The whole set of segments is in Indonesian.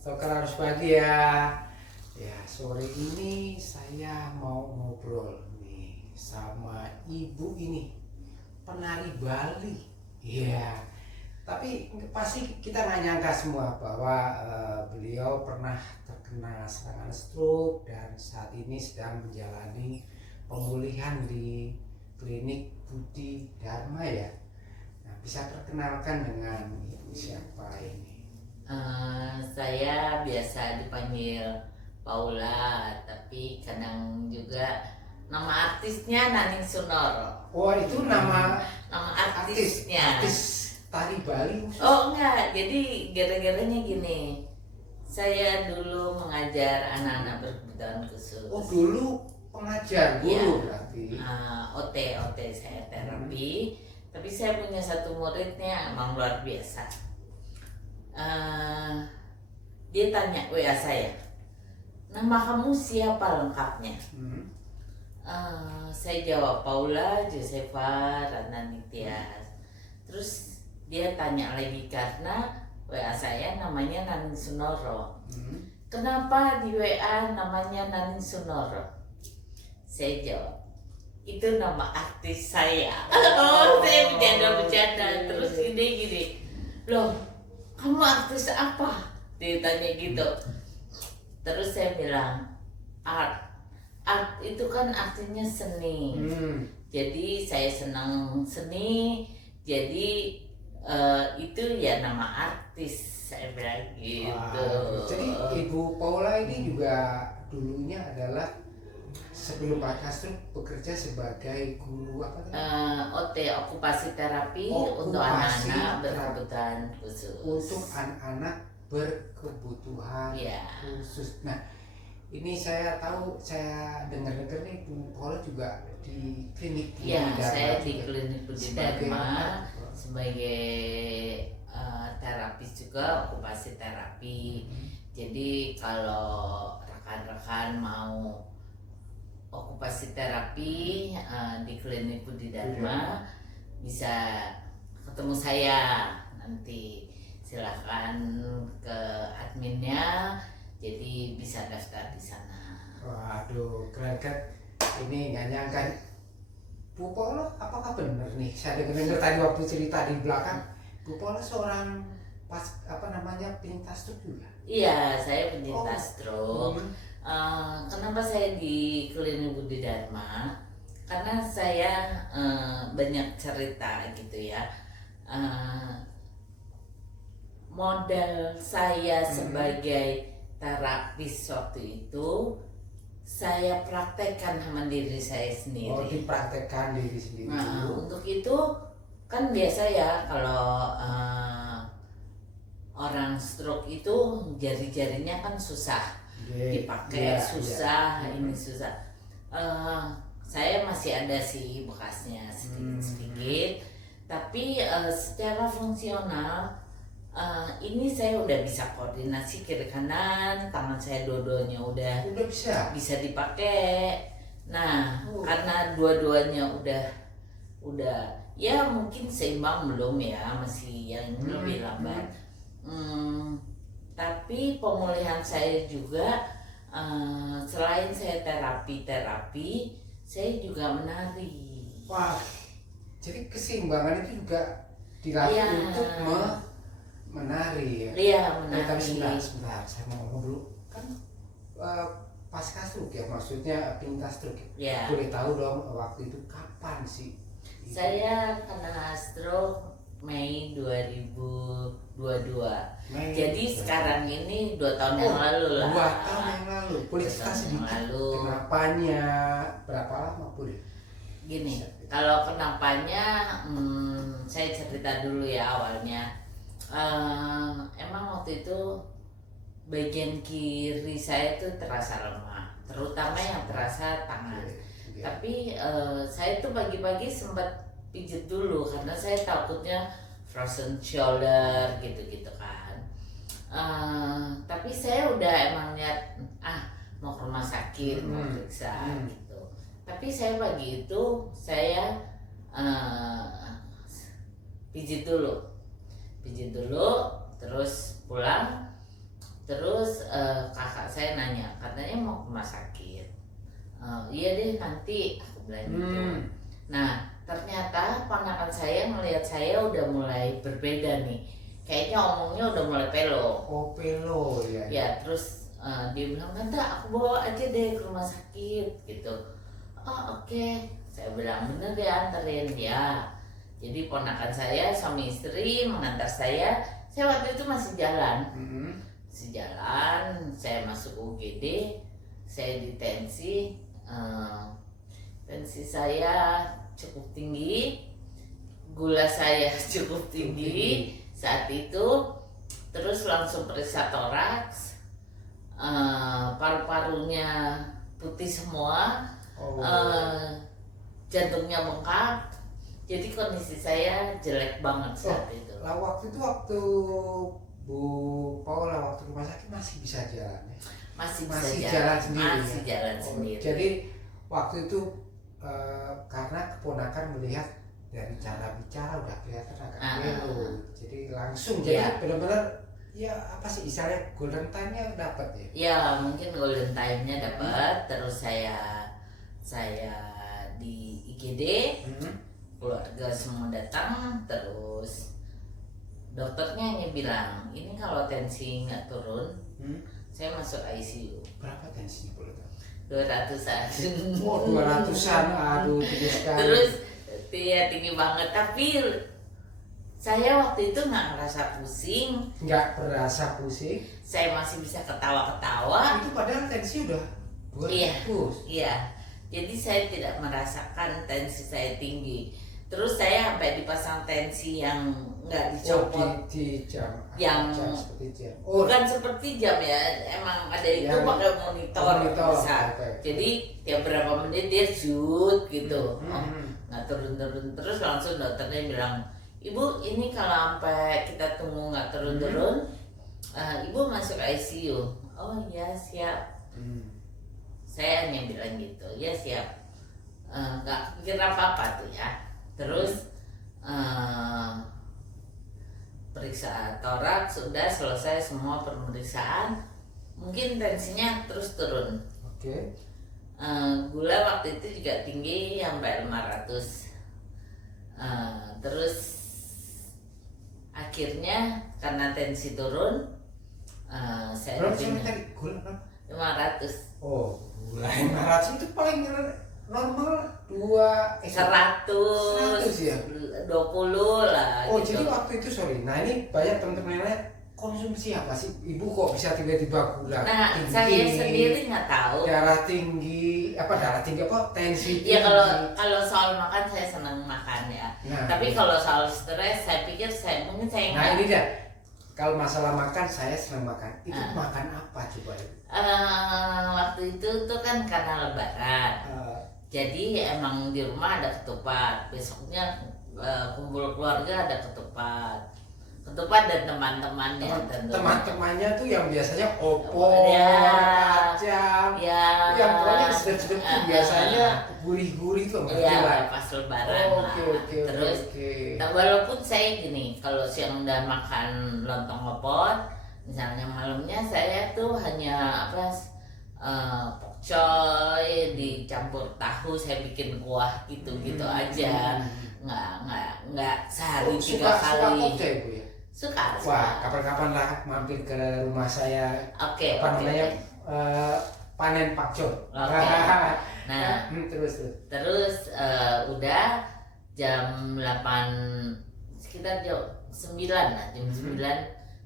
Stoker harus bahagia. Ya, sore ini saya mau ngobrol nih sama ibu ini, penari Bali. Iya, tapi pasti kita nggak nyangka semua bahwa beliau pernah terkena serangan stroke dan saat ini sedang menjalani pemulihan di klinik Budi Dharma ya. Nah, bisa perkenalkan dengan ibu siapa ini? Saya biasa dipanggil Paula, tapi kadang juga nama artisnya Naning Sunoro. Oh, itu nama artisnya. artis tari Bali khusus? Oh enggak, jadi gara-garanya gini. Saya dulu mengajar anak-anak berkebutuhan khusus. Oh, dulu pengajar guru Iya. berarti. OT saya terapi. Tapi saya punya satu muridnya emang luar biasa. Dia tanya WA saya, nama kamu siapa lengkapnya? Saya jawab Paula Josefa Ratna Nitya. Terus dia tanya lagi karena WA saya namanya Naning Sunoro. Kenapa di WA namanya Naning Sunoro? Saya jawab, itu nama artis saya. Saya bercanda. Terus gini, loh, kamu artis apa? Dia tanya gitu. Terus saya bilang, art itu kan artinya seni. Jadi saya senang seni. Jadi itu ya nama artis, saya bilang gitu. Wah, jadi Ibu Paula ini juga dulunya adalah sebelum Pak Castro bekerja sebagai guru apa tadi? OT, okupasi terapi untuk Okupasi anak-anak terapi. berkebutuhan khusus. Untuk anak-anak berkebutuhan Iya. khusus. Nah, ini saya tahu, saya dengar-dengar nih Bu Paula juga di klinik Budi Iya, Dharma saya di juga. klinik Budi Sebagai Dharma apa? sebagai terapis juga, okupasi terapi. Jadi kalau rekan-rekan mau okupasi terapi di klinik Budi Dharma bisa ketemu saya nanti. Silahkan ke adminnya, jadi bisa daftar di sana. Waduh, keren kan? Ini nggak nyangka. Bu Paula, apakah benar nih? Saya dengar tadi waktu cerita di belakang, Bu Paula seorang penyintas stroke juga. Iya, saya penyintas stroke. Hmm. Kenapa saya di klinik Budi Dharma? Karena saya banyak cerita gitu ya. Modal saya sebagai terapis waktu itu saya praktekkan sama diri saya sendiri. Oh, dipraktekkan diri sendiri. Nah, untuk itu kan biasa ya kalau orang stroke itu jari-jarinya kan susah dipakai, susah. Ini susah. Saya masih ada sih bekasnya sedikit-sedikit, tapi secara fungsional ini saya udah bisa koordinasi kiri kanan, tangan saya dua-duanya udah bisa dipakai. Nah, karena dua-duanya udah ya mungkin seimbang belum ya, masih yang lebih lambat. Tapi pemulihan saya juga selain saya terapi, saya juga menari. Wah, jadi keseimbangan itu juga dilatih untuk menari ya? Iya, menari. Tapi sebentar, saya mau ngomong dulu. Kan pasca stroke ya, maksudnya penyintas stroke ya? Boleh tahu dong waktu itu kapan sih? Saya kena stroke Mei 2022. Jadi sekarang ini 2 tahun yang lalu lah. 2 tahun yang lalu. Boleh cerita sedikit kenapanya, berapa lama boleh? Gini, kalau kenapanya saya cerita dulu ya awalnya. Emang waktu itu bagian kiri saya itu terasa lemah, terutama yang terasa tangan. Tapi saya tuh pagi-pagi sempat pijit dulu karena saya takutnya frozen shoulder gitu-gitu kan. Tapi saya udah emang niat mau ke rumah sakit, mau periksa gitu. Tapi saya pagi itu saya pijit dulu, terus pulang, Terus kakak saya nanya, katanya mau ke rumah sakit. Iya deh nanti, aku bilang gitu. Nah ternyata ponakan saya melihat saya udah mulai berbeda nih. Kayaknya omongnya udah mulai pelo. Oh pelo ya. Ya terus dia bilang, tante aku bawa aja deh ke rumah sakit gitu. Oh oke. Saya bilang bener ya anterin ya. Jadi ponakan saya suami istri mengantar saya waktu itu masih jalan. Saya masuk UGD, saya ditensi, tensi saya cukup tinggi, gula saya cukup tinggi saat itu, terus langsung periksa toraks, paru-parunya putih semua, jantungnya bengkak, jadi kondisi saya jelek banget saat itu. Lah waktu Bu Paula waktu rumah sakit masih bisa jalan ya? Masih jalan sendiri. Masih jalan sendiri. Jadi waktu itu karena keponakan melihat dari cara bicara udah kelihatan agak melo, jadi langsung jadi benar-benar ya apa sih istilahnya golden time-nya dapat ya? Ya mungkin golden time-nya dapat. Terus saya di IGD, keluarga semua datang, terus dokternya hanya bilang ini kalau tensi nggak turun, saya masuk ICU. Berapa tensinya boleh tahu? 200-an. Oh 200-an, aduh tinggi sekali. Terus ya tinggi banget, tapi saya waktu itu nggak ngerasa pusing. Nggak berasa pusing? Saya masih bisa ketawa-ketawa. Itu padahal tensi udah 200. Iya. Jadi saya tidak merasakan tensi saya tinggi. Terus saya sampai dipasang tensi yang nggak dicopot, di jam, yang seperti jam. Bukan seperti jam ya, emang ada itu pakai monitor besar. Jadi tiap berapa menit dia shoot gitu, nggak turun-turun. Terus langsung dokternya bilang, ibu ini kalau sampai kita tunggu nggak turun-turun, ibu masuk ICU. Oh iya siap. Saya hanya bilang gitu, ya siap. Nggak pikir apa-apa tuh ya. Terus periksa toraks sudah selesai semua pemeriksaan, mungkin tensinya terus turun. Gula waktu itu juga tinggi sampai 500. Terus akhirnya karena tensi turun, saya tadi gula 500. Oh gula 500 itu paling normal 100 ya? 20 lah. Oh gitu. jadi waktu itu nah ini banyak teman-teman yang lain, konsumsi apa sih? Ibu kok bisa tiba-tiba gula tinggi? Saya sendiri nggak tahu. Darah tinggi apa tensi tinggi? Ya kalau soal makan saya senang makan ya. Tapi kalau soal stres saya pikir mungkin saya nggak. Ini dah. Kalau masalah makan saya senang makan. Itu makan apa coba? Waktu itu tuh kan karena Lebaran. Jadi emang di rumah ada ketupat. Besoknya kumpul keluarga ada ketupat dan teman-temannya. Teman-temannya tuh yang biasanya opor, kacang, yang pokoknya sedap-sedap tuh biasanya gurih-gurih tuh. Pas Lebaran. Terus walaupun saya gini, kalau siang udah makan lontong opor, misalnya malamnya saya tuh hanya pokcoy dicampur tahu, saya bikin kuah gitu aja. Nggak sehari 3 kali. Suka pokcoy Bu ya? Suka. Wah, kapan-kapan lah mampir ke rumah saya. Namanya panen pakcoy. Nah, terus udah jam 8 sekitar jam 9 lah, jam 9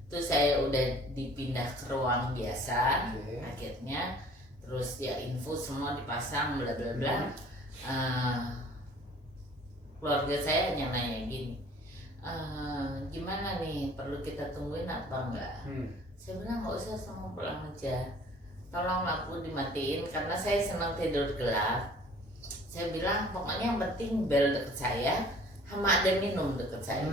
itu saya udah dipindah ke ruang biasa. Akhirnya terus ya infus semua dipasang bla bla bla. Keluarga saya hanya nanya gini, gimana nih, perlu kita tungguin apa enggak? Saya bilang nggak usah, semua pulang aja, tolong lampu dimatiin karena saya senang tidur gelap. Saya bilang pokoknya yang penting bel deket saya sama ada minum deket saya.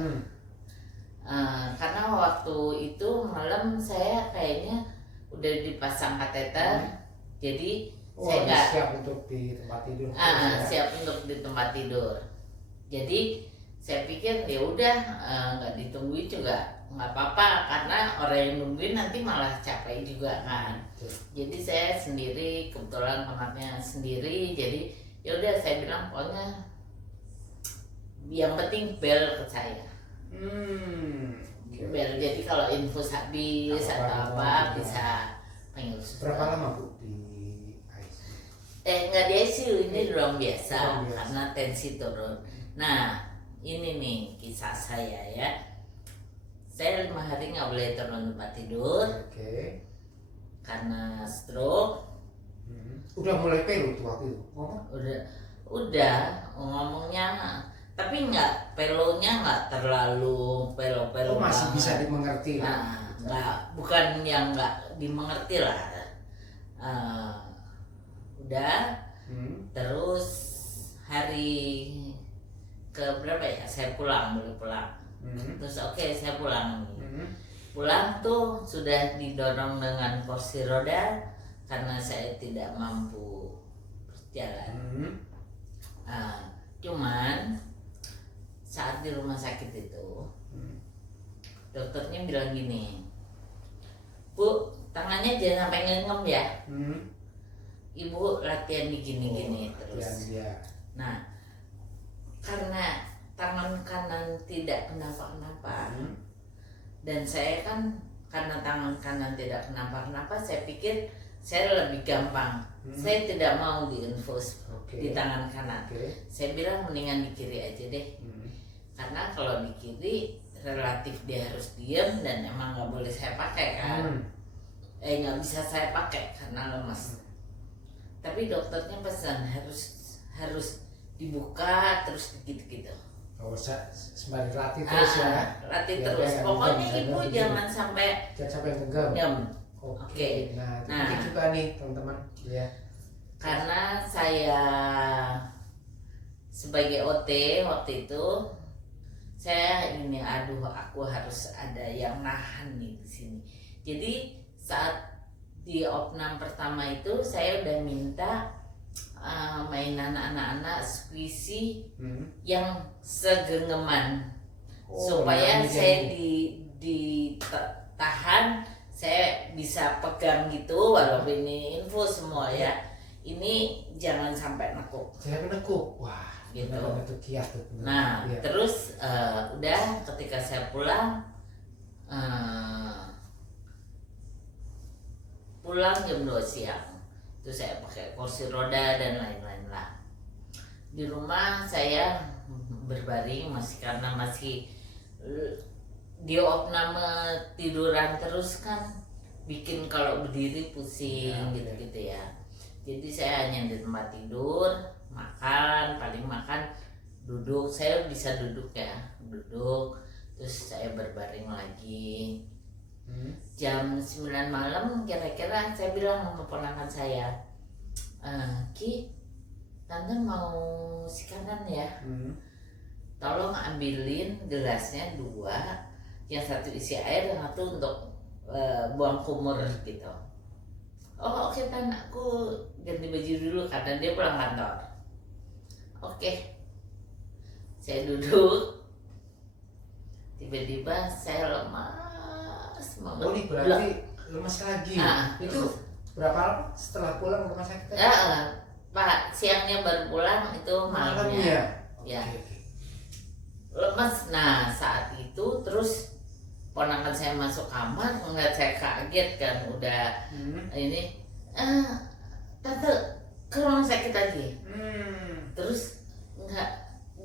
Karena waktu itu malam saya kayaknya udah dipasang kateter, jadi saya nggak siap untuk di tempat tidur. Siap untuk di tempat tidur. Jadi saya pikir ya udah nggak ditungguin juga nggak apa-apa karena orang yang nungguin nanti malah capek juga kan. Jadi saya sendiri, kebetulan kamarnya sendiri, jadi ya udah saya bilang pokoknya yang penting bel ke saya. Bel, jadi kalau infus habis atau apa bisa panggil suster. Berapa lama Bu di ICU? Nggak di ICU, ini ruang biasa Ruang biasa. karena tensi turun. Nah ini nih kisah saya ya. Saya 5 hari nggak boleh turun tempat tidur Oke. karena stroke. Udah mulai pelu tuh waktu itu ngomong? Udah ngomongnya, tapi nggak pelonya nggak terlalu pelo-pelo. Oh, masih banget. bisa dimengerti lah. Nah, bukan yang nggak dimengerti lah. Udah. Terus hari ke berapa ya? Saya boleh pulang. Terus oke, saya pulang. Pulang tuh sudah didorong dengan kursi roda karena saya tidak mampu berjalan. Cuman saat di rumah sakit itu dokternya bilang gini, Bu, tangannya jangan sampai ngengem ya. Ibu latihan gini-gini terus. Nah, karena tangan kanan tidak kenapa-kenapa, dan saya kan karena tangan kanan tidak kenapa-kenapa, saya pikir saya lebih gampang. Saya tidak mau diinfus di tangan kanan. Saya bilang mendingan di kiri aja deh. Karena kalau di kiri relatif dia harus diam dan emang nggak boleh saya pakai kan. Nggak bisa saya pakai karena lemas. Tapi dokternya pesan harus dibuka terus gitu-gitu. Oh, sembari latih terus ya. Latih Biar terus. dia Pokoknya nggak ibu genggam, jangan sampai genggam. diam. Oke. Nah, Nah. itu juga nih teman-teman ya. Karena saya sebagai OT waktu itu, saya ini aku harus ada yang nahan nih di sini. Jadi saat di opnam pertama itu saya udah minta mainan anak-anak squishy yang segenggaman supaya saya ditahan, saya bisa pegang gitu walaupun ini info semua ya. Ini jangan sampai nekuk. Saya menekuk. Wah, Gitu. Itu kiat tuh. Nah, Ya. terus udah ketika saya pulang jam 2 siang itu saya pakai kursi roda dan lain-lain lah. Di rumah saya berbaring karena masih di opname tiduran terus kan bikin kalau berdiri pusing gitu-gitu ya. Jadi saya hanya di tempat tidur, paling makan duduk. Saya bisa duduk terus saya berbaring lagi. Jam 9 malam kira-kira saya bilang sama ponakan saya, Ki, Tante mau sikanan ya, tolong ambilin gelasnya 2, yang satu isi air, yang satu untuk buang kumur gitu. Oh oke Tan, aku ganti baju dulu karena dia pulang kantor. Oke, saya duduk, tiba-tiba saya lemas banget. Oh, ini berarti lemas lagi. Itu berapa lama setelah pulang rumah sakit? Pak, siangnya baru pulang, itu malamnya. Ya. Lemas. Nah saat itu terus ponakan saya masuk kamar, ngeliat saya kaget kan, udah ini Tante ke rumah sakit lagi. Terus nggak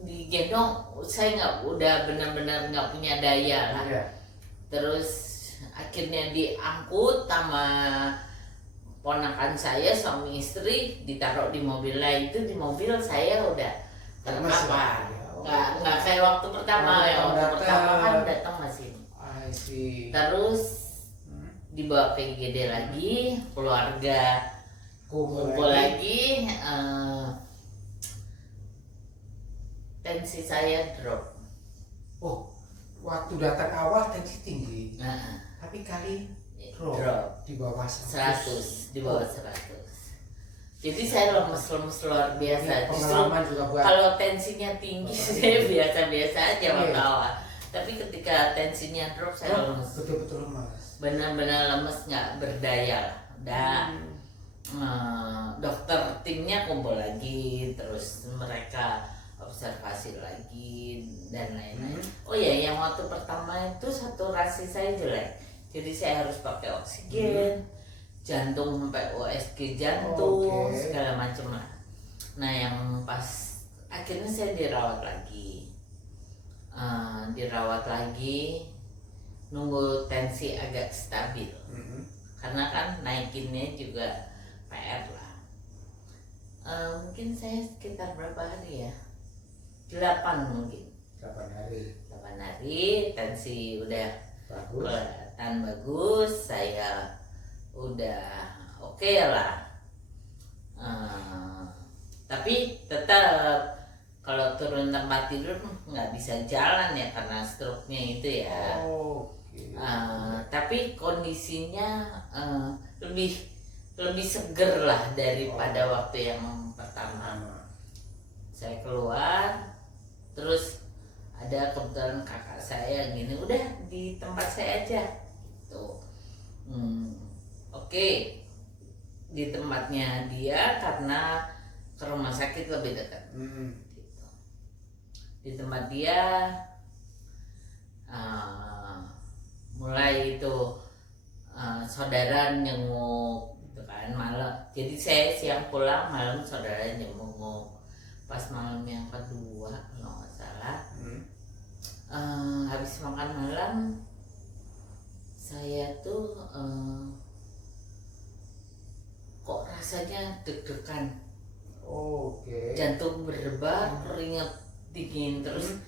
digendong, saya udah benar-benar nggak punya daya lah. Terus akhirnya diangkut sama ponakan saya, suami istri, ditaruh di mobil lah. Itu di mobil saya udah terkapar. Nggak kayak waktu pertama. Waktu pertama kan datang masih. Terus dibawa ke IGD lagi, keluarga kumpul lagi. Tensi saya drop. Oh, waktu datang awal tensi tinggi. Tapi kali drop di bawah 100. Di bawah 100. Jadi saya lemes luar biasa. Justru Pengalaman juga buat kalau tensinya tinggi saya biasa-biasa aja waktu awal. Tapi ketika tensinya drop saya lemes. Betul-betul lemes. Benar-benar lemes, nggak berdaya lah. Udah dokter timnya kumpul lagi, terus mereka observasi lagi dan lain-lain. Oh ya, yang waktu pertama itu saturasi saya jelek, jadi saya harus pakai oksigen, jantung sampai USG jantung, segala macam lah. Nah yang pas akhirnya saya dirawat lagi, nunggu tensi agak stabil, karena kan naikinnya juga PR lah. Mungkin saya sekitar berapa hari ya? 8 mungkin. 8 hari. 8 hari, tensi udah Bagus. kelihatan bagus, saya udah oke lah. Tapi tetap kalau turun tempat tidur nggak bisa jalan ya karena stroke-nya itu ya. Tapi kondisinya lebih seger lah daripada waktu yang pertama. Saya keluar, terus ada kebetulan kakak saya gini, udah di tempat saya aja gitu. Oke, di tempatnya dia karena ke rumah sakit lebih dekat. Gitu. Di tempat dia mulai itu saudara nyenguk gitu kan malam. Jadi saya siang pulang, malam saudara nyenguk. Pas malam yang kedua kalau nggak salah, habis makan malam saya tuh kok rasanya deg-degan, jantung berdebar, keringat dingin, terus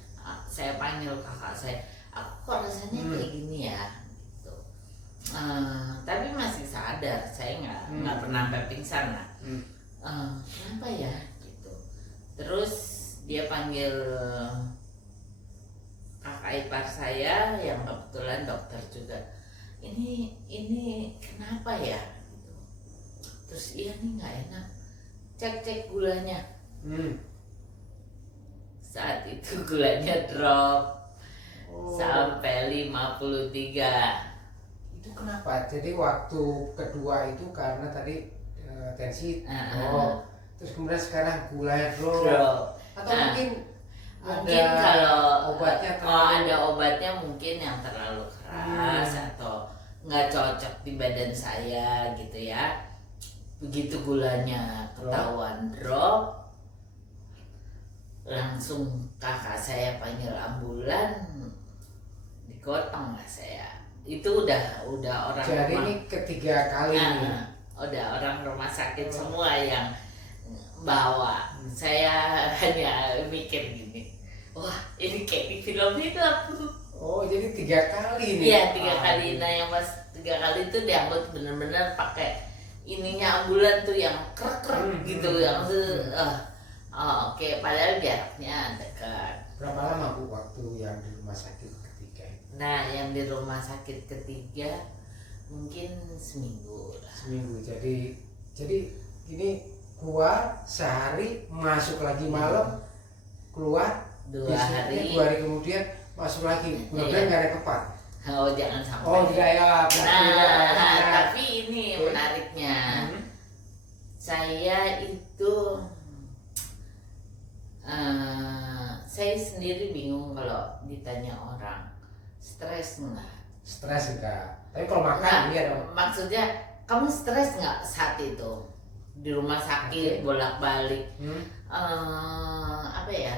saya panggil kakak saya, aku kok rasanya kayak gini ya gitu. Tapi masih sadar, saya nggak pernah sampai pingsan lah. Kenapa ya gitu. Terus dia panggil kakak ipar saya yang kebetulan dokter juga, ini kenapa ya gitu. Terus iya nih nggak enak, cek gulanya. Saat itu gulanya drop sampai 53. Itu kenapa? Jadi waktu kedua itu karena tadi tensi terus kemudian sekarang gulanya drop. Atau mungkin kalau obatnya ada obatnya mungkin yang terlalu keras atau nggak cocok di badan saya gitu ya. Begitu gulanya ketahuan drop, langsung kakak saya panggil ambulan, digotong lah saya. Itu udah orang. Jadi ini ketiga kali udah orang rumah sakit semua yang bawa. Saya hanya mikir gini, wah ini kayak di film-film. Jadi 3 kali nih. Iya 3 kali. Nah yang pas 3 kali itu diangkut bener-bener pakai ininya ambulan tuh yang krek gitu, yang oke, padahal jaraknya dekat. Berapa lama Bu waktu yang di rumah sakit ketiga itu? Nah yang di rumah sakit ketiga mungkin seminggu lah. Seminggu. Jadi ini keluar sehari, masuk lagi malam, keluar 2 hari. 2 hari kemudian masuk lagi. Mudah-mudahan nggak ada kepat. Jangan sampai. Tidak ya. Tapi ini menariknya, saya itu saya sendiri bingung kalau ditanya orang stres nggak. Stres enggak. Tapi kalau makan iya dong. Maksudnya kamu stres nggak saat itu di rumah sakit bolak-balik? Apa ya?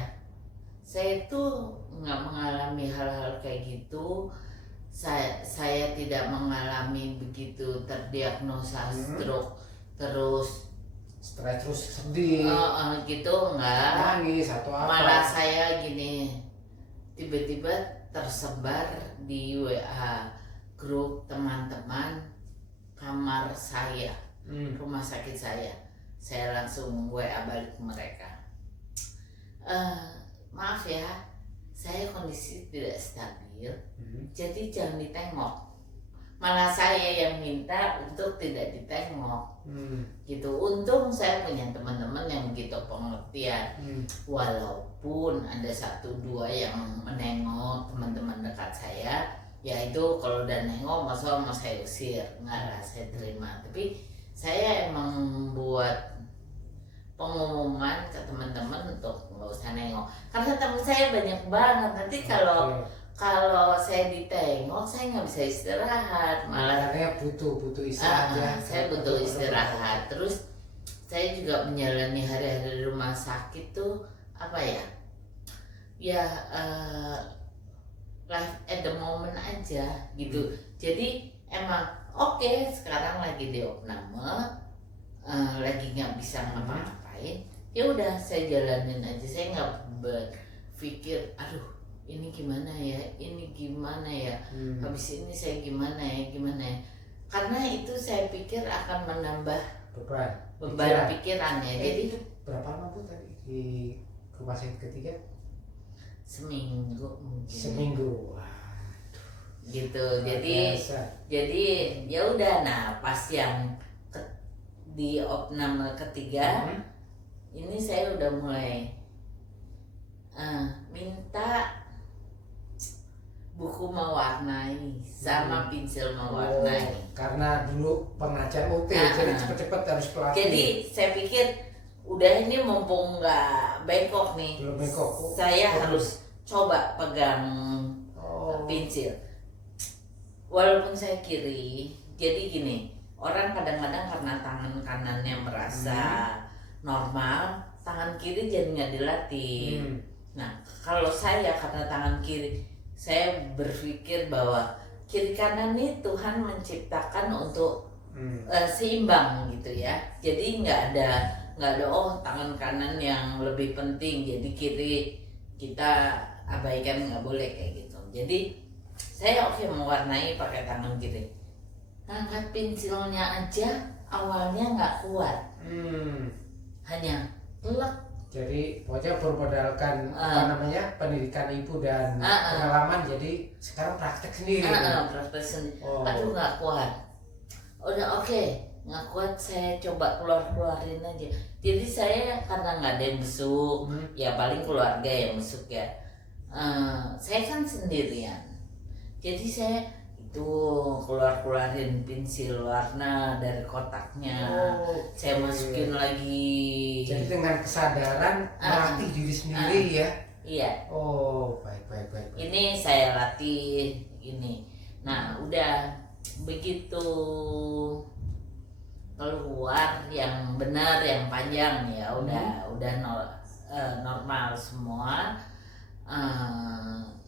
Saya tuh nggak mengalami hal-hal kayak gitu. Saya tidak mengalami begitu terdiagnosa stroke terus stres terus sedih. Gitu enggak. Nangis atau apa? Malah saya gini, tiba-tiba tersebar di WA grup teman-teman kamar saya, rumah sakit saya. Saya langsung WA balik ke mereka. Maaf ya, saya kondisi tidak stabil, jadi jangan ditengok. malah saya yang minta untuk tidak ditengok gitu. Untung saya punya teman-teman yang begitu pengertian, walaupun ada satu dua yang menengok teman-teman dekat saya, yaitu kalau udah nengok masa mau saya usir, nggak lah, saya terima. Tapi saya emang buat pengumuman ke teman-teman untuk nggak usah nengok, karena teman saya banyak banget. Nanti kalau saya ditengok saya nggak bisa istirahat, malah saya butuh istirahat ya. Saya butuh istirahat. Terus saya juga menjalani hari-hari di rumah sakit tuh apa ya life at the moment aja gitu. Jadi emang oke, sekarang lagi di opname, lagi nggak bisa ngapa-ngapain, ya udah saya jalanin aja. Saya nggak berpikir aduh ini gimana ya, habis ini saya gimana ya, karena itu saya pikir akan menambah beban pikiran ya. Jadi berapa lama Bu tadi di rumah sakit ketiga? Seminggu mungkin. Seminggu. Gitu. Jadi ya udah. Nah pas yang di opname ketiga ini saya udah mulai minta buku mewarnai sama pensil mewarnai. Karena dulu pengajar OT, jadi cepet-cepet harus pelatih. Jadi saya pikir udah ini mumpung nggak bengkok nih, saya harus coba pegang pensil. Walaupun saya kiri, jadi gini, orang kadang-kadang karena tangan kanannya merasa normal, tangan kiri jadi nggak dilatih. Nah kalau saya karena tangan kiri, saya berpikir bahwa kiri kanan ini Tuhan menciptakan untuk seimbang gitu ya. Jadi nggak ada tangan kanan yang lebih penting, jadi kiri kita abaikan, nggak boleh kayak gitu. Jadi saya mewarnai pakai tangan kiri. Ngangkat pensilnya aja awalnya nggak kuat, hanya telak. Jadi pokoknya bermodalkan pendidikan ibu dan pengalaman, jadi sekarang praktek sendiri. Praktek sendiri. Aduh nggak kuat. Udah nggak kuat, saya coba keluarin aja. Jadi saya karena nggak ada yang besuk, ya paling keluarga yang besuk ya. Saya kan sendirian, jadi saya itu keluarin pensil warna dari kotaknya, saya masukin lagi. Jadi dengan kesadaran melatih diri sendiri ya. Iya. Baik. Ini saya latih ini. Nah udah begitu keluar yang benar, yang panjang ya udah normal semua.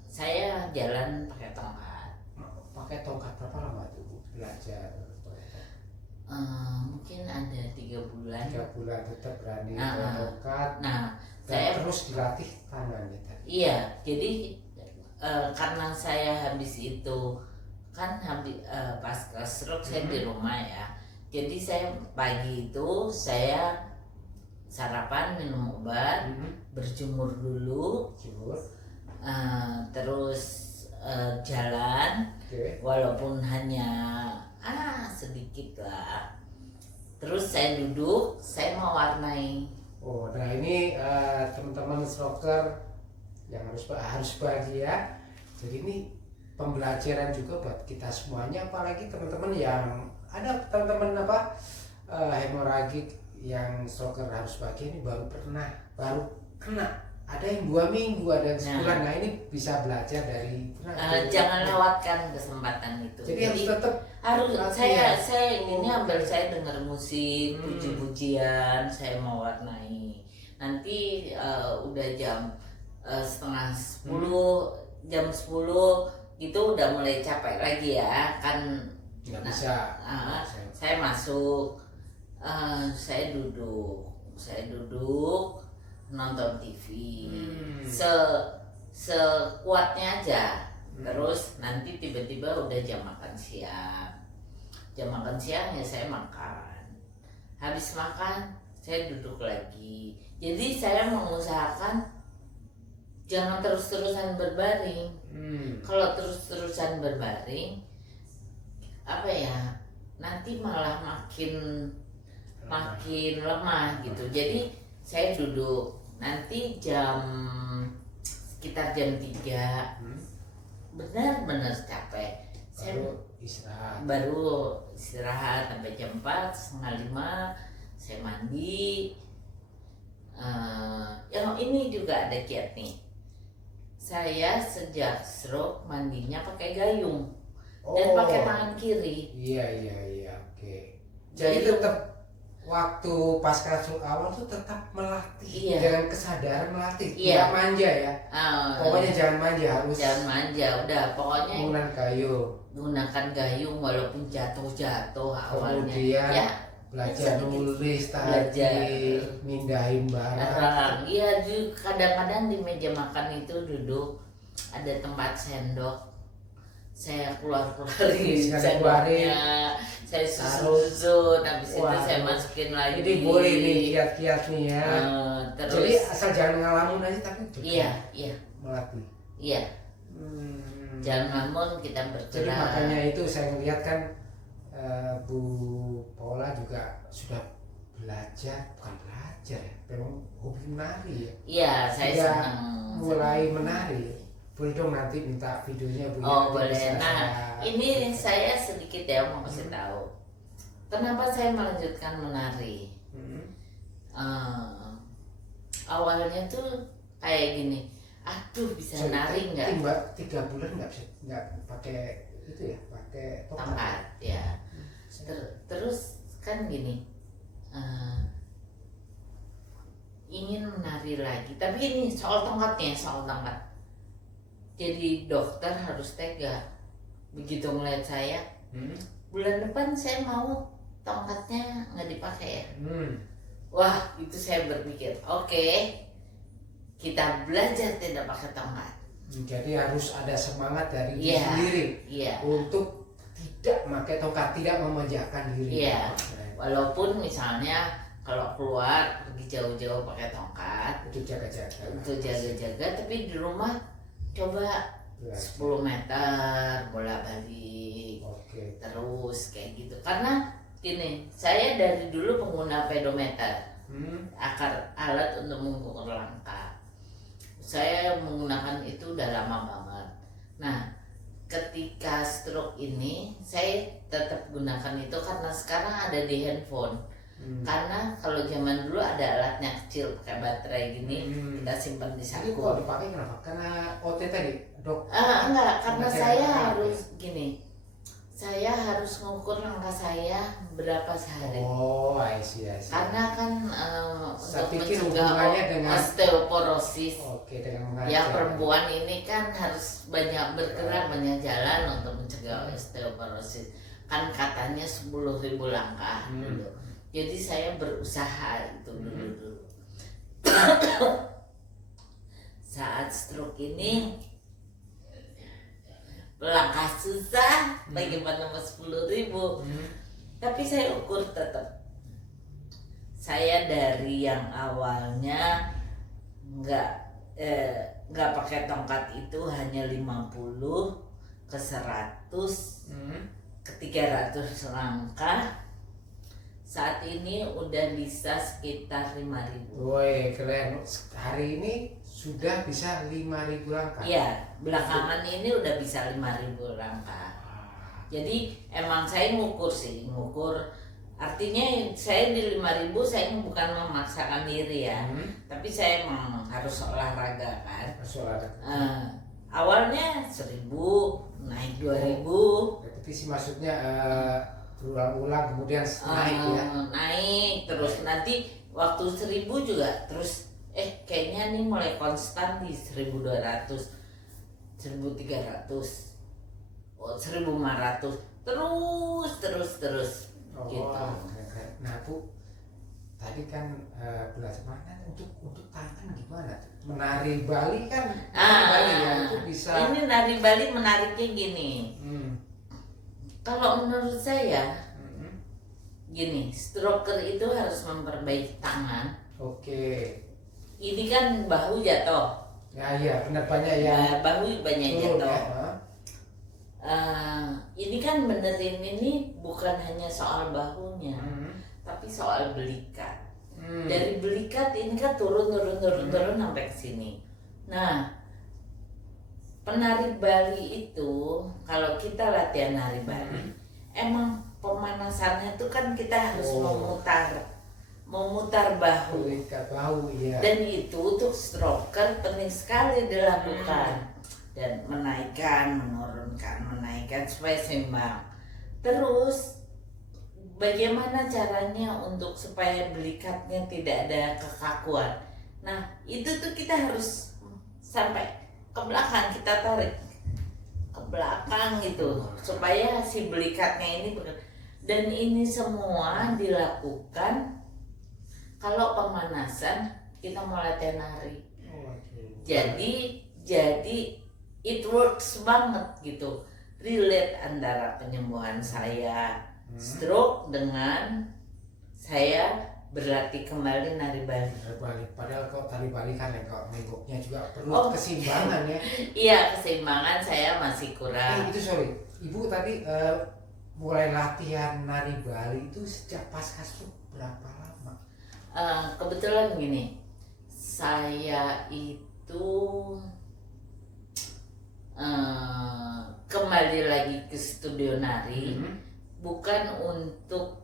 Saya jalan pakai tongkat. Pakai tongkat berapa lama tuh belajar? Mungkin ada 3 bulan. 3 bulan tetap berani pakai tongkat. Nah, saya terus dilatih tangannya tadi. Iya, jadi karena saya habis itu kan pas stroke saya di rumah ya. Jadi saya pagi itu saya sarapan, minum obat, berjemur dulu, terus jalan, walaupun hanya sedikit lah. Terus saya duduk, saya mau warnai. Nah ini teman-teman stroker yang harus bahagia. Jadi ini pembelajaran juga buat kita semuanya, apalagi teman-teman yang ada teman-teman hemoragik yang stroker harus bahagia ini baru kena. Ada yang 2 minggu, ada yang sebulan. Nah ini bisa belajar dari jangan lewatkan kesempatan itu. Jadi harus tetap saya ini ambil, saya dengar musik, puji-pujian, saya mau warnai. Nanti udah jam setengah 10, jam 10 gitu udah mulai capek lagi ya kan. Nggak bisa. Saya masuk, saya duduk nonton TV sekuatnya aja. Terus nanti tiba-tiba udah jam makan siang ya saya makan. Habis makan saya duduk lagi. Jadi saya mengusahakan jangan terus-terusan berbaring. Kalau terus-terusan berbaring apa ya, nanti malah makin lemah gitu. Jadi saya duduk, nanti sekitar jam 3 benar-benar capek. Saya baru istirahat sampai jam 4, setengah 5 saya mandi. Yang ini juga ada kiat nih. Saya sejak stroke mandinya pakai gayung dan pakai tangan kiri. Iya, oke. Jadi tetap waktu pasca stroke awal tuh tetap melatih dengan kesadaran melatih, tidak manja ya. Pokoknya jangan manja, harus jangan manja, udah pokoknya gunakan gayung walaupun jatuh awalnya. Kemudian ya, belajar nulis tadi, mindahin barang. Iya, kadang-kadang di meja makan itu duduk ada tempat sendok, saya keluarin sendoknya, saya susun, habis itu saya masukin lagi. Jadi boleh nih kiat-kiat nih ya. Terus, jadi asal jangan ngalamun aja tapi melatih. Iya. Jangan ngelamun, kita bergerak. Jadi makanya itu saya ngeliat kan Bu Paula juga sudah bukan belajar ya, memang hobi menari ya. Iya, saya senang. Mulai menari. Boleh dong nanti minta videonya Bu. Boleh. Nah, ini saya sedikit ya mau kasih tahu. Kenapa saya melanjutkan menari? Awalnya tuh kayak gini. Aduh, bisa nari nggak? 3 bulan nggak pakai itu ya, pakai tongkat ya. Terus kan gini, ingin menari lagi, tapi ini soal tongkat. Jadi dokter harus tega. Begitu melihat saya, bulan depan saya mau tongkatnya nggak dipakai ya. Wah, itu saya berpikir, oke, kita belajar tidak pakai tongkat. Jadi harus ada semangat dari diri sendiri untuk tidak pakai tongkat, tidak memanjakan diri. Walaupun misalnya kalau keluar pergi jauh-jauh pakai tongkat untuk jaga-jaga, tapi di rumah coba 10 meter bolak-balik, terus kayak gitu. Karena gini, saya dari dulu pengguna pedometer, alat untuk mengukur langkah. Saya menggunakan itu udah lama banget. Nah, ketika stroke ini saya tetap gunakan itu karena sekarang ada di handphone. Karena kalau zaman dulu ada alatnya kecil pakai baterai gini, kita simpan di saku. Jadi kok dipakai kenapa? Karena OT tadi, dok? Enggak, karena saya harus gini. Saya harus ngukur langkah saya berapa sehari. I see. Karena kan saya untuk pikir mencegah dengan osteoporosis. Dengan ya perempuan ini kan harus banyak bergerak, banyak jalan untuk mencegah osteoporosis. Kan katanya 10.000 langkah dulu. Jadi saya berusaha itu dulu. Saat stroke ini langkah susah, bagaimana mau 10.000. Tapi saya ukur tetap. Saya dari yang awalnya nggak pakai tongkat itu hanya 50 ke 100 ke 300 langkah. Saat ini udah bisa sekitar 5.000. Woi, keren. Hari ini sudah bisa 5.000 langkah. Iya, belakangan ini udah bisa 5.000 langkah. Jadi emang saya ngukur. Artinya saya di 5.000 saya bukan memaksakan diri ya. Tapi saya emang harus olahraga kan. Awalnya 1.000, naik 2.000. Tapi sih maksudnya berulang-ulang kemudian naik ya. Naik terus nanti waktu 1.000 juga terus kayaknya nih mulai konstan di 1.200, 1.300, 1.500 terus gitu. Nah Bu, tadi kan belajar mana untuk tangan gimana? Menari Bali kan Bali ya itu bisa. Ini nari Bali menariknya gini. Kalau menurut saya gini, stroker itu harus memperbaiki tangan. Ini kan bahu jatuh. Iya benar banyak ya. Bahu banyak jatuh. ini kan benerin ini bukan hanya soal bahunya, tapi soal belikat. Dari belikat ini kan turun sampai ke sini. Nah, penari Bali itu kalau kita latihan nari Bali, emang pemanasannya itu kan kita harus memutar bahu. Belikat bahu, ya. Dan itu untuk stroker penting sekali dilakukan. Dan menaikkan, menurunkan, menaikkan supaya seimbang. Terus bagaimana caranya untuk supaya belikatnya tidak ada kekakuan? Nah, itu tuh kita harus sampai ke belakang, kita tarik ke belakang gitu supaya si belikatnya ini dan ini semua dilakukan kalau pemanasan kita mau latihan nari. Jadi it works banget gitu, relate antara penyembuhan saya stroke dengan saya berlatih kembali nari Bali. Padahal kalau tari Bali kan ya kalau menggoknya juga perlu keseimbangan ya. Iya, keseimbangan saya masih kurang. Itu sorry, Ibu tadi mulai latihan nari Bali itu sejak pasca stroke berapa lama? Kebetulan gini, saya itu kembali lagi ke studio nari bukan untuk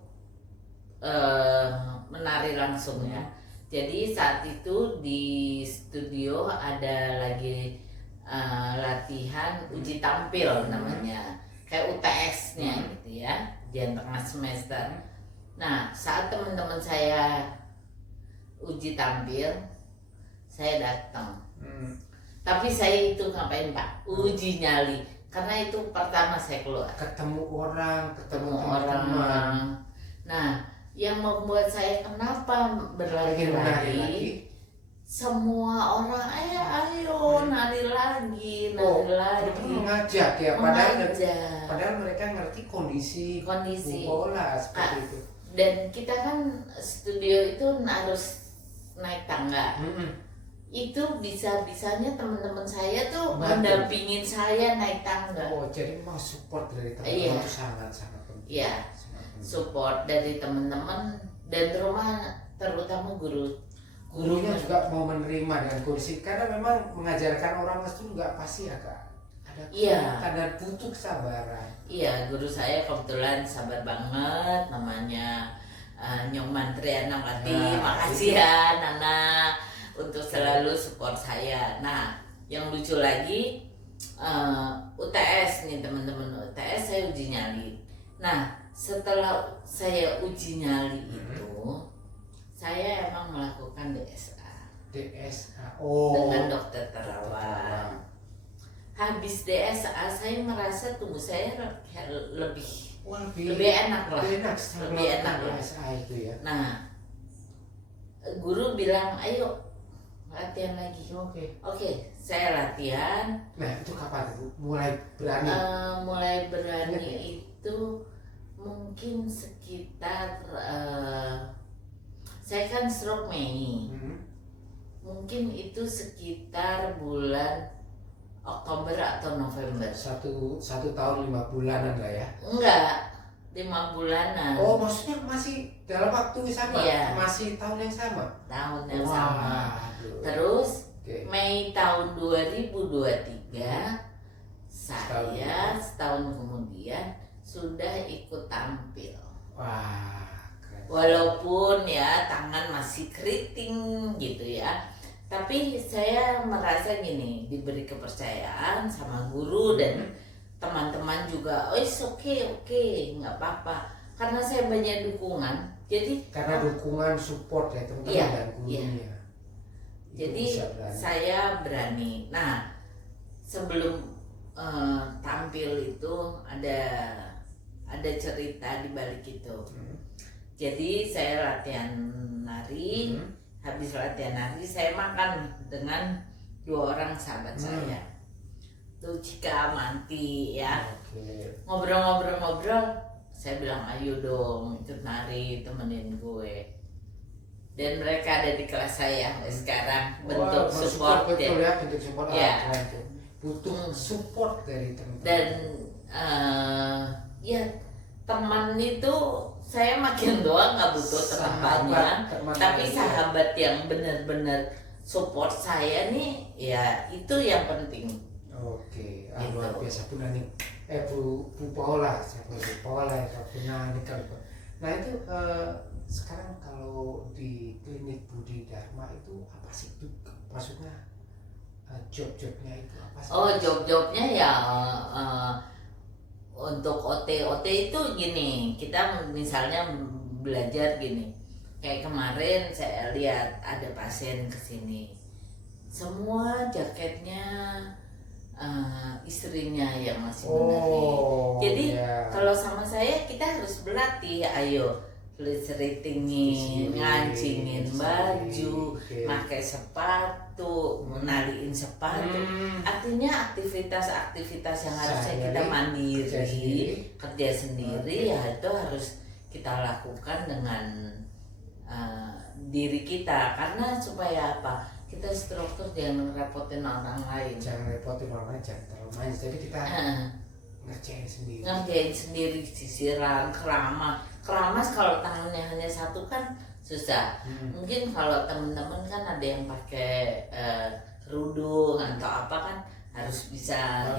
menari langsung ya. Jadi saat itu di studio ada lagi latihan uji tampil namanya, kayak UTS-nya gitu ya, ujian tengah semester. Nah, saat teman-teman saya uji tampil, saya datang. Tapi saya itu ngapain Pak? Uji nyali. Karena itu pertama saya keluar. Ketemu orang. Nah, yang membuat saya kenapa berlatih lagi? Semua orang, ayo nari lagi. Mengajak ya, padahal mereka ngerti kondisi. Bola seperti itu. Dan kita kan studio itu harus naik tangga. Itu bisa-bisanya teman-teman saya tuh mendampingin saya naik tangga. Jadi memang support dari teman-teman itu sangat-sangat penting. Iya, support dari teman-teman dan terutama gurunya juga mau menerima dengan kondisi, karena memang mengajarkan orang itu nggak pasti agak ada dan butuh kesabaran. Iya, guru saya kebetulan sabar banget, namanya Nyong Mantriana Mati. Makasih ya Nana untuk selalu support saya. Nah, yang lucu lagi UTS nih teman-teman, UTS saya uji nyali. Nah, setelah saya uji nyali itu, saya emang melakukan DSA. Dengan dokter Terawan. Habis DSA saya merasa tubuh saya lebih enak lah. Lebih enak lah. Itu ya. Nah, guru bilang ayo latihan lagi. Oke, saya latihan. Nah, itu kapan mulai berani? Mulai berani itu mungkin sekitar saya kan stroke Mei. Mungkin itu sekitar bulan Oktober atau November. Satu tahun 5 bulanan lah ya? Enggak, 5 bulanan. Maksudnya masih dalam waktu yang sama? Iya. Masih tahun yang sama? Tahun yang sama. Terus Mei tahun 2023 saya setahun kemudian sudah ikut tampil. Wah, keren. Walaupun ya tangan masih keriting gitu ya, tapi saya merasa gini, diberi kepercayaan sama guru dan teman-teman juga, oke, nggak apa-apa, karena saya banyak dukungan. Jadi karena dukungan support ya teman-teman dan gurunya. Jadi saya berani. Nah, sebelum tampil itu ada cerita di balik itu. Jadi saya latihan nari. Habis latihan nari saya makan dengan 2 orang sahabat saya, tuh Cika Manti ya. Ngobrol-ngobrol, saya bilang ayo dong ikut nari, temenin gue. Dan mereka ada di kelas saya sekarang. Bentuk support betul ya, bentuk support ya. Butuh support dari teman-teman. Dan ya teman itu saya makin doang nggak butuh teman banyak, tapi sahabat yang benar-benar support saya nih, ya itu yang penting. Oke, luar biasa Bu Nani. Bu Paula, Bu Paula ya, Bu Nani kalau. Nah itu sekarang kalau di klinik Budi Dharma itu apa sih itu maksudnya job-jobnya itu apa sih? Oh, job-jobnya ya untuk OT itu gini, kita misalnya belajar gini, kayak kemarin saya lihat ada pasien kesini, semua jaketnya istrinya yang masih menarik. Jadi kalau sama saya kita harus berlatih, ayo resletingin, ngancingin baju, pakai sepatu, menaliin sepatu. Artinya aktivitas-aktivitas yang harusnya kita mandiri, kerja sendiri, ya itu harus kita lakukan dengan diri kita. Karena supaya apa? Kita struktur jangan repotin orang lain. Jangan repotin orang lain, jangan terlalu manis. Jadi kita ngerjain sendiri. Ngerjain sendiri, sisiran, keramas kalau tangannya hanya satu kan susah. Mungkin kalau teman-teman kan ada yang pakai kerudung atau apa kan harus bisa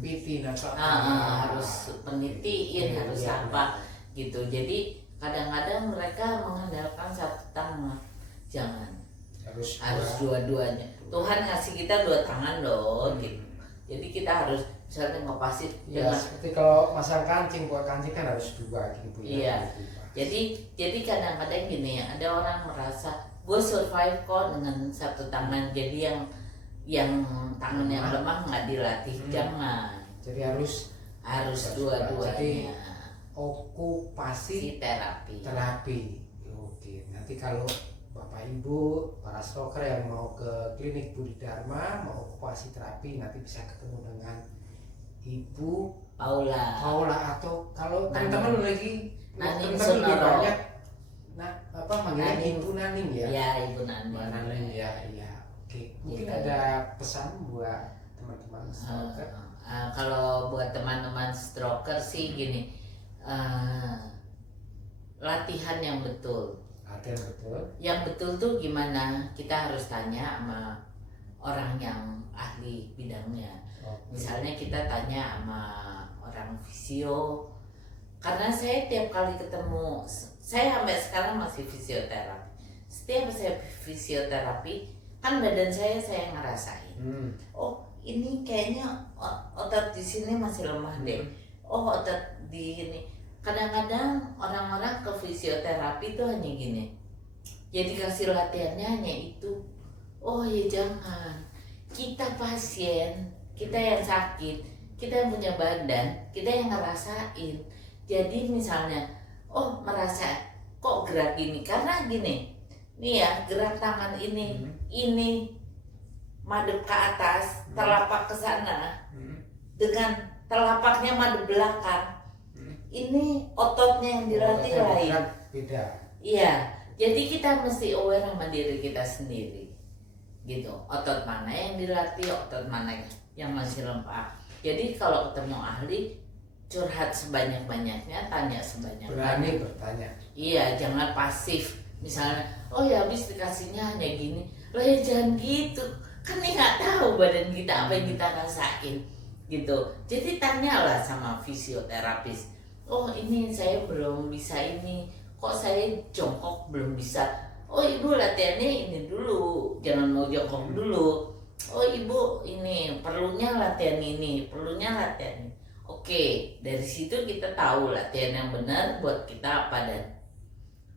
pitin atau harus penitiin, harus apa gitu. Jadi kadang-kadang mereka mengandalkan satu tangan, jangan. Harus dua-duanya. Tuhan ngasih kita 2 tangan loh, gitu. Jadi kita harus misalnya ngepasin. Ya, seperti kalau masang kancing, buat kancing kan harus 2 gitu Bu. Iya. Jadi kadang-kadang gini, ada orang merasa gue survive kok dengan 1 tangan. Jadi yang tangan yang lemah nggak dilatih, jangan. Jadi harus dua-duanya. Okupasi terapi. Oke. Nanti kalau Bapak Ibu, para stroker yang mau ke klinik Budi Dharma, mau okupasi terapi, nanti bisa ketemu dengan Ibu Paula atau kalau teman-teman lagi Naning lebih Sonoro. banyak manggilnya Ibu Naning ya. Ya, Ibu Naning. Naning ya. Oke. Mungkin ada pesan buat teman-teman stroker. Kalau buat teman-teman stroker sih gini, latihan yang betul. Yang betul tuh gimana? Kita harus tanya sama orang yang ahli bidangnya. Misalnya kita tanya sama orang fisio. Karena saya tiap kali ketemu, saya sampai sekarang masih fisioterapi. Setiap saya fisioterapi, kan badan saya ngerasain. Oh, ini kayaknya otot di sini masih lemah deh. Oh, otot di ini. Kadang-kadang orang-orang ke fisioterapi itu hanya gini, jadi kasih latihannya hanya itu. Oh ya jangan, kita pasien, kita yang sakit, kita yang punya badan, kita yang ngerasain. Jadi misalnya, oh merasa kok gerak gini, karena gini, nih ya gerak tangan ini madep ke atas, telapak ke sana, dengan telapaknya madep belakang. Ini ototnya yang dilatih lain. Beda. Iya, jadi kita mesti aware sama diri kita sendiri, gitu. Otot mana yang dilatih, otot mana yang masih lemah. Jadi kalau ketemu ahli, curhat sebanyak-banyaknya, tanya sebanyak-banyaknya. Berani bertanya. Iya, jangan pasif. Misalnya, oh ya habis dikasihnya hanya gini, loh ya jangan gitu. Kan nih nggak tahu badan kita apa yang kita rasain, gitu. Jadi tanyalah sama fisioterapis. Oh ini saya belum bisa ini, kok saya jongkok belum bisa. Oh ibu latihannya ini dulu, jangan mau jongkok dulu. Oh ibu ini perlunya latihan ini, perlunya latihan ini. Oke, dari situ kita tahu latihan yang benar buat kita apa, dan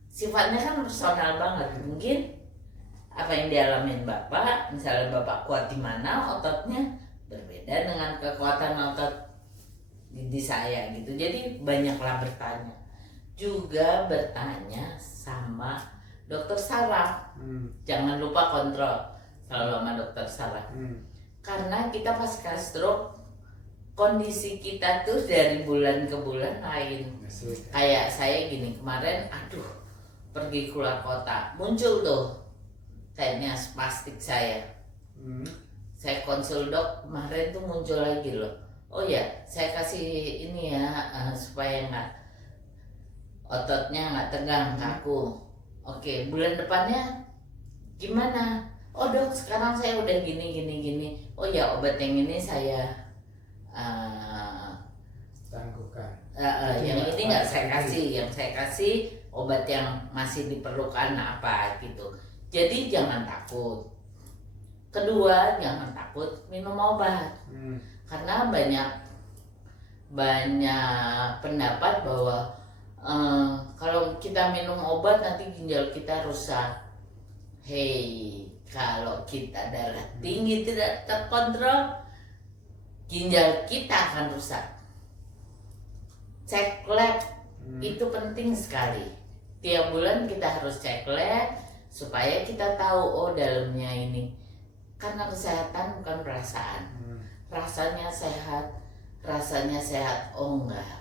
sifatnya kan personal banget. Mungkin apa yang dialamin bapak, misalnya bapak kuat di mana ototnya, berbeda dengan kekuatan otot di saya gitu. Jadi banyaklah bertanya, juga bertanya sama dokter saraf. Jangan lupa kontrol selalu sama dokter saraf. Karena kita pasca stroke, kondisi kita tuh dari bulan ke bulan lain. Kayak saya gini kemarin, aduh pergi keluar kota, muncul tuh kayaknya spastik saya. Saya konsul dok, kemarin tuh muncul lagi loh. Oh ya, saya kasih ini ya, supaya nggak ototnya nggak tegang kaku. Oke, bulan depannya gimana? Oh dok, sekarang saya udah gini. Oh ya, obat yang ini saya Tangguhkan. yang ini nggak saya kasih, yang saya kasih obat yang masih diperlukan apa gitu. Jadi jangan takut. Kedua, jangan takut minum obat, karena banyak pendapat bahwa kalau kita minum obat nanti ginjal kita rusak. Hei, kalau kita darah tinggi tidak terkontrol, ginjal kita akan rusak. Cek lab itu penting sekali. Tiap bulan kita harus cek lab supaya kita tahu, oh dalamnya ini. Karena kesehatan bukan perasaan. Rasanya sehat, oh enggak.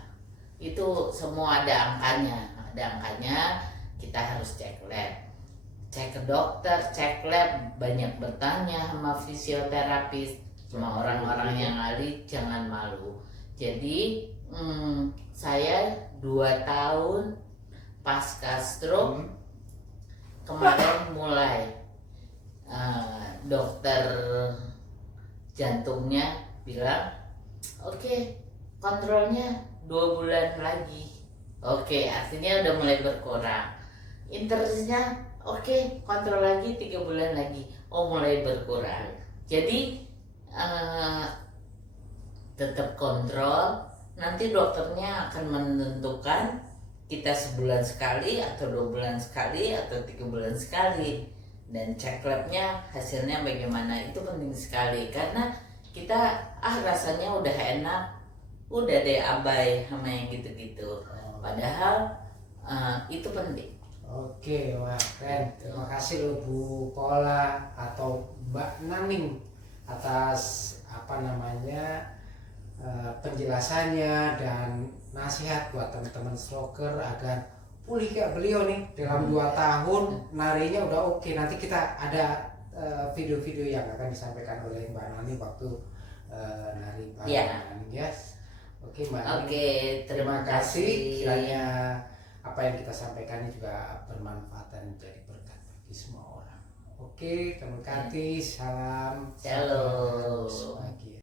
Itu semua ada angkanya, kita harus cek lab. Cek ke dokter, cek lab, banyak bertanya sama fisioterapis, sama orang-orang yang ahli, jangan malu. Jadi saya 2 tahun pasca stroke kemarin mulai dokter jantungnya bilang, oke, kontrolnya 2 bulan lagi. Oke, artinya udah mulai berkurang. Interestnya oke, kontrol lagi 3 bulan lagi. Oh, mulai berkurang. Jadi tetap kontrol. Nanti dokternya akan menentukan kita sebulan sekali atau 2 bulan sekali atau 3 bulan sekali. Dan cek labnya hasilnya bagaimana, itu penting sekali. Karena kita rasanya udah enak, udah deh abai sama yang gitu-gitu. Padahal itu penting. Oke, wah keren. Terima kasih loh Bu Pola atau Mbak Naning atas penjelasannya dan nasihat buat teman-teman stroker agar pulih kayak beliau nih dalam 2 tahun narinya udah oke. Nanti kita ada video-video yang akan disampaikan oleh Mbak Naning waktu nari Mbak Naning, yes. Oke Mbak Naning. Oke, terima kasih. Kiranya apa yang kita sampaikan ini juga bermanfaat dan menjadi berkat bagi semua orang. Oke, terima kasih. Salam. Shalom. Bahagia.